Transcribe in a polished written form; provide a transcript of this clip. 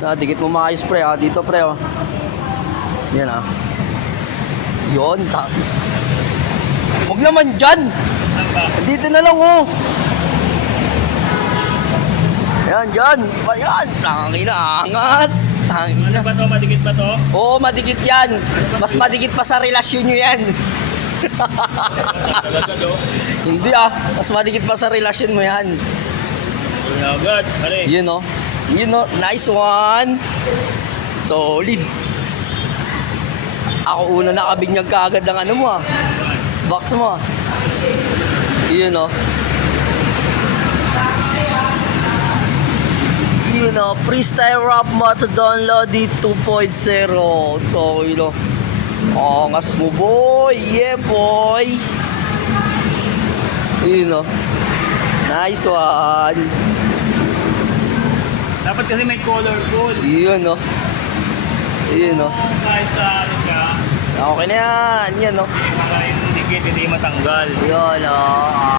Dikit mo maayos pre ha. Dito pre oh. Yan ha. Yun. Huwag naman dyan. Dito na lang oh. Yan dyan. Ayan. Tangina angas. Tangina. Ano ba to? Madikit ba to? Oo, madikit yan. Mas madikit pa sa relasyon nyo yan. Talaga do. Hindi ah. Mas madikit pa sa relasyon mo yan. Yun agad. Pare. Yun oh. Yun oh. Nice one. Solid. Ako una nakabinyag ka agad ng ano mo ah. Box mo ah. Yun oh. Yun know, freestyle rap mo to download it 2.0. So, you know, angas mo boy, yeah boy. You know, nice one. Dapat kasi may colorful. Yun no. Yun no. Kahit sa ano ka, Okay na yan, yan no. para yung dikit hindi matanggal. Yun no.